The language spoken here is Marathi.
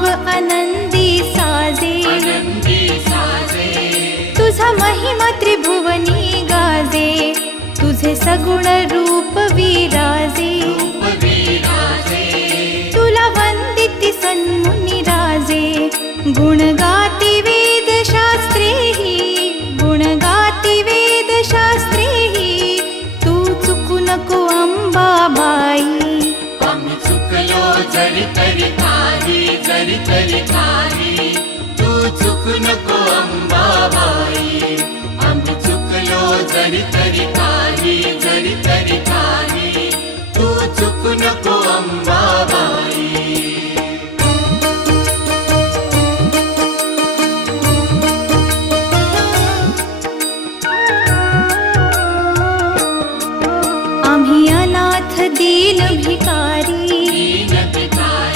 नाव आनंदी साजे। तुझा महिमा त्रिभुवनी गाजे। तुझे सगुण रूप विराजे। तुला वंदिती सन्मुनी राजे। गुण नाही जरी तरी खाली. तू चुक नको अंबाबाई. आम्ही चुकलो जरी तरी खाली जरी तरी खाली. तू चुक नको अंबाबाई. दिल भी का